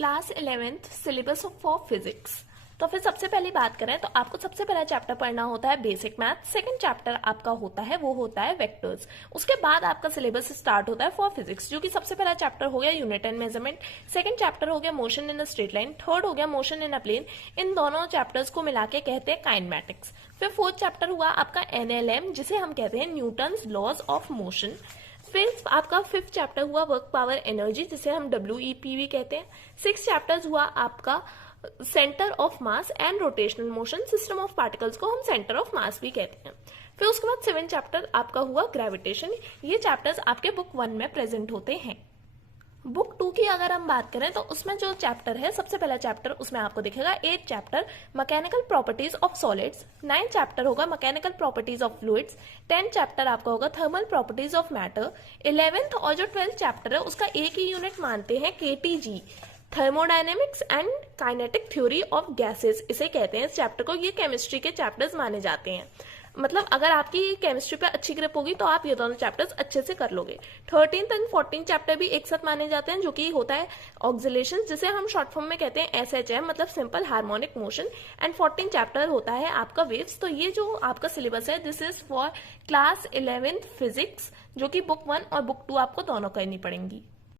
Class 11th syllabus for physics. तो फिर सबसे पहली बात करें तो आपको सबसे पहला चैप्टर पढ़ना होता है बेसिक मैथ। सेकंड चैप्टर आपका होता है वो होता है वेक्टर्स। उसके बाद आपका सिलेबस स्टार्ट होता है फॉर फिजिक्स, जो कि सबसे पहला चैप्टर हो गया unit and measurement. Second chapter हो गया motion in a straight line. Third हो गया मोशन इन अ प्लेन। इन दोनों चैप्टर्स को मिला के कहते हैं काइनेमैटिक्स। फिर फोर्थ चैप्टर हुआ आपका एनएलएम, जिसे हम कहते हैं न्यूटन्स लॉज ऑफ मोशन। फिर आपका फिफ्थ चैप्टर हुआ वर्क पावर एनर्जी, जिसे हम डब्ल्यूईपी भी कहते हैं। सिक्स चैप्टर्स हुआ आपका centre of mass and rotational motion. System of particles को हम सेंटर ऑफ मास भी कहते हैं। फिर उसके बाद सेवन चैप्टर आपका हुआ ग्रेविटेशन। ये चैप्टर्स आपके बुक 1 में प्रेजेंट होते हैं। बुक 2 की अगर हम बात करें तो उसमें जो चैप्टर है, सबसे पहला चैप्टर उसमें आपको दिखेगा 8 chapter mechanical properties of solids. 9 chapter होगा mechanical properties of fluids. 10 chapter आपका होगा thermal properties of matter. 11th और जो 12th चैप्टर है उसका एक ही यूनिट मानते हैं KTG, thermodynamics and kinetic theory of gases इसे कहते हैं इस चैप्टर को। ये केमिस्ट्री के चैप्टर्स माने जाते हैं। मतलब अगर आपकी केमिस्ट्री पे अच्छी ग्रिप होगी तो आप ये दोनों चैप्टर्स अच्छे से कर लोगे। 13th एंड 14th चैप्टर भी एक साथ माने जाते हैं, जो कि होता है ऑक्सिलेशन, जिसे हम शॉर्ट फॉर्म में कहते हैं एसएचएम, मतलब simple harmonic motion. And 14th chapter होता है आपका वेव्स। तो ये जो आपका सिलेबस है this is for class 11th physics, जो कि बुक 1 और बुक 2 आपको दोनों करनी पड़ेंगी।